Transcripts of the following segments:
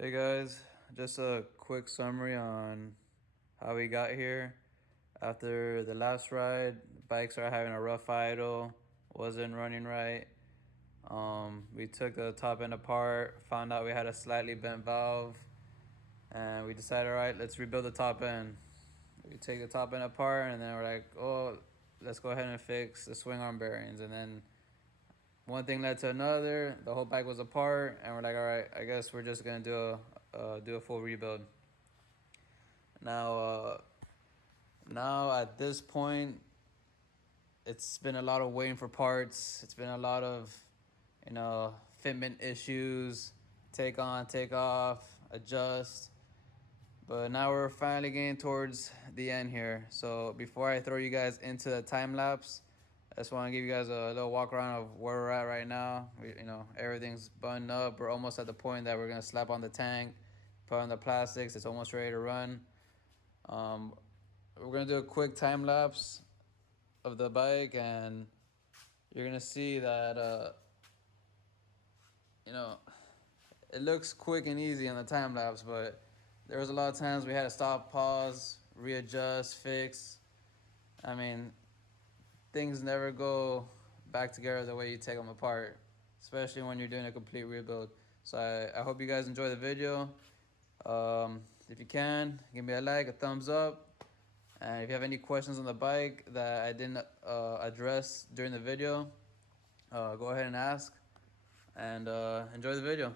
Hey guys, just a quick summary on how we got here. After the last ride, the bike started having a rough idle, wasn't running right. We took the top end apart, found out we had a slightly bent valve, and we decided, all right, let's rebuild the top end. We take the top end apart, and then we're like, oh, let's go ahead and fix the swing arm bearings. And then one thing led to another. The whole bike was apart, and we're like, all right, I guess we're just gonna do a full rebuild. Now, now at this point, it's been a lot of waiting for parts. It's been a lot of, fitment issues, take on, take off, adjust. But now we're finally getting towards the end here. So before I throw you guys into the time lapse, I just want to give you guys a little walk around of where we're at right now. Everything's buttoned up. We're almost at the point that we're gonna slap on the tank, put on the plastics. It's almost ready to run. Um, we're gonna do a quick time lapse of the bike, and you're gonna see that it looks quick and easy on the time lapse, but there was a lot of times we had to stop, pause, readjust, fix. I mean, things never go back together the way you take them apart, especially when you're doing a complete rebuild. So I hope you guys enjoy the video. If you can, give me a like, a thumbs up. And if you have any questions on the bike that I didn't address during the video, go ahead and ask. And enjoy the video.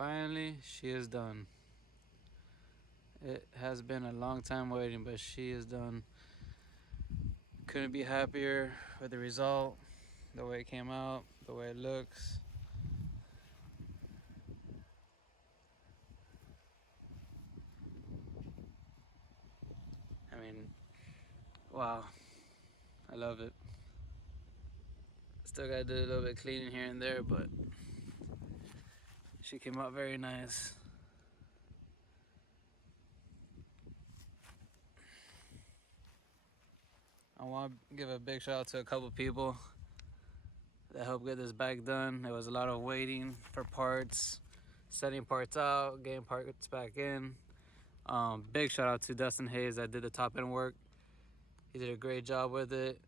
Finally, she is done. It has been a long time waiting, but she is done. Couldn't be happier with the result, the way it came out, the way it looks. I mean, wow, I love it. Still gotta do a little bit of cleaning here and there, but she came out very nice. I want to give a big shout out to a couple people that helped get this bike done. There was a lot of waiting for parts, sending parts out, getting parts back in. Big shout out to Dustin Hayes that did the top end work. He did a great job with it.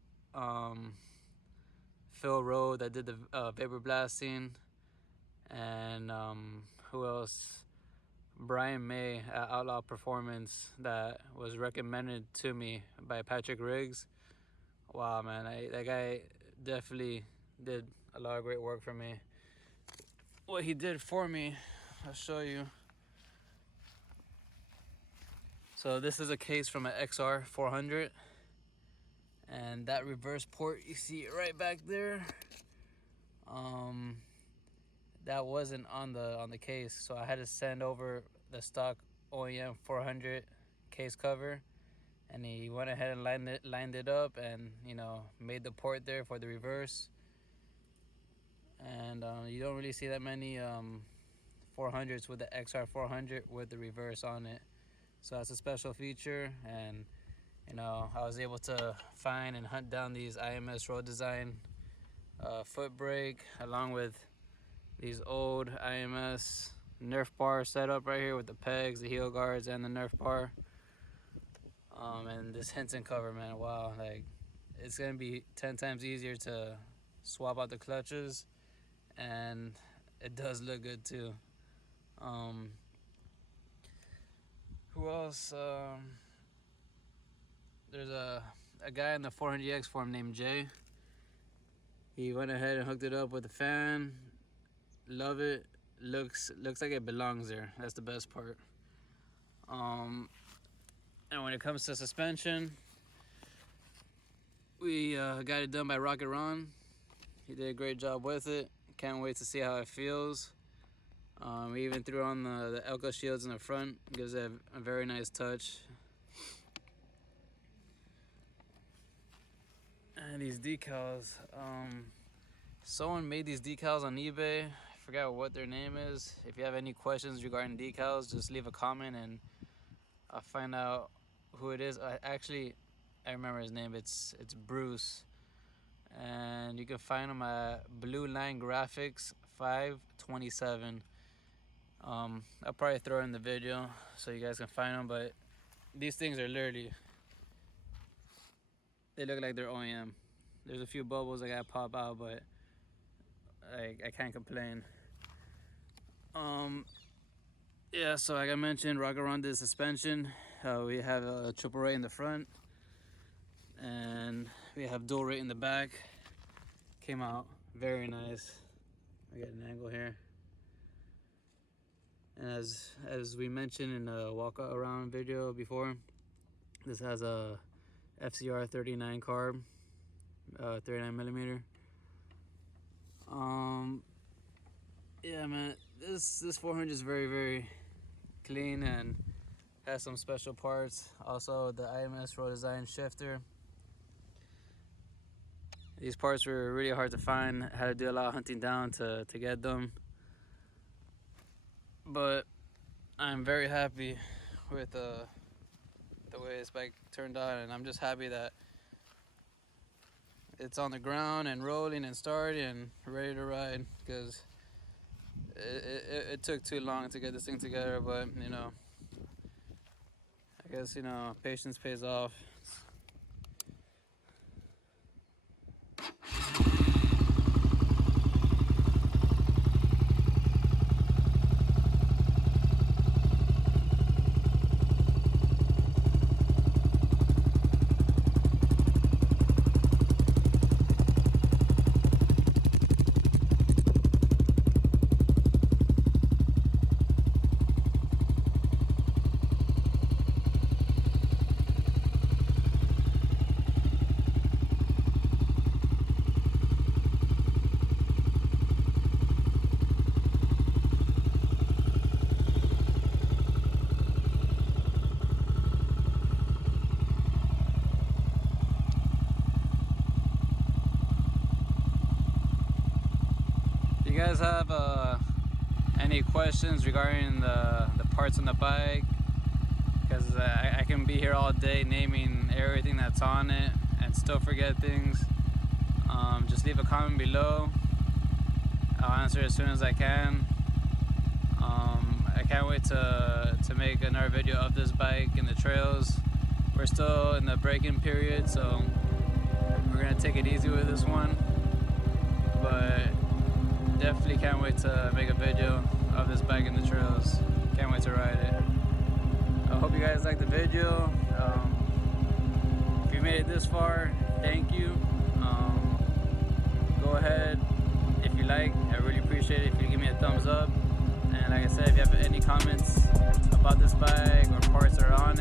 Phil Rowe that did the vapor blasting. And who else? Brian May at Outlaw Performance that was recommended to me by Patrick Riggs. Wow, man, that guy definitely did a lot of great work for me. What he did for me, I'll show you. So this is a case from an XR400, and that reverse port you see right back there, that wasn't on the case, so I had to send over the stock OEM 400 case cover, and he went ahead and lined it up, and made the port there for the reverse. And you don't really see that many 400s with the XR400 with the reverse on it, so that's a special feature. And I was able to find and hunt down these IMS Road Design foot brake, along with these old IMS Nerf bar setup right here with the pegs, the heel guards, and the Nerf bar. And this Hinton cover, man, wow, like it's gonna be 10 times easier to swap out the clutches, and it does look good too. Who else? There's a guy in the 400EX forum named Jay. He went ahead and hooked it up with a fan. Love it. Looks like it belongs there. That's the best part. And when it comes to suspension, we got it done by Rocket Ron. He did a great job with it. Can't wait to see how it feels. We even threw on the Elko shields in the front. Gives it a very nice touch. And these decals, someone made these decals on eBay. I forgot what their name is. If you have any questions regarding decals, just leave a comment and I'll find out who it is. I remember his name. It's Bruce, and you can find him at Blue Line Graphics 527. I'll probably throw it in the video so you guys can find them. But these things are literally, they look like they're OEM. There's a few bubbles that gotta pop out, but I can't complain. Yeah, so like I mentioned, Rocket Ron did suspension. We have a triple rate in the front, and we have dual rate in the back. Came out very nice. I got an angle here. And as we mentioned in the walk around video before, this has a FCR 39 carb, 39 millimeter. Yeah, man, this 400 is very, very clean and has some special parts. Also, the IMS Road Design shifter. These parts were really hard to find. Had to do a lot of hunting down to get them. But I'm very happy with the way this bike turned out, and I'm just happy that it's on the ground and rolling and starting and ready to ride, because it took too long to get this thing together. But I guess patience pays off. guys have any questions regarding the parts on the bike, because I can be here all day naming everything that's on it and still forget things, just leave a comment below. I'll answer as soon as I can. I can't wait to make another video of this bike in the trails. We're still in the break-in period, so we're gonna take it easy with this one, but definitely can't wait to make a video of this bike in the trails. Can't wait to ride it. I hope you guys liked the video. If you made it this far, thank you. Go ahead, if you like, I really appreciate it if you give me a thumbs up. And like I said, if you have any comments about this bike or parts that are on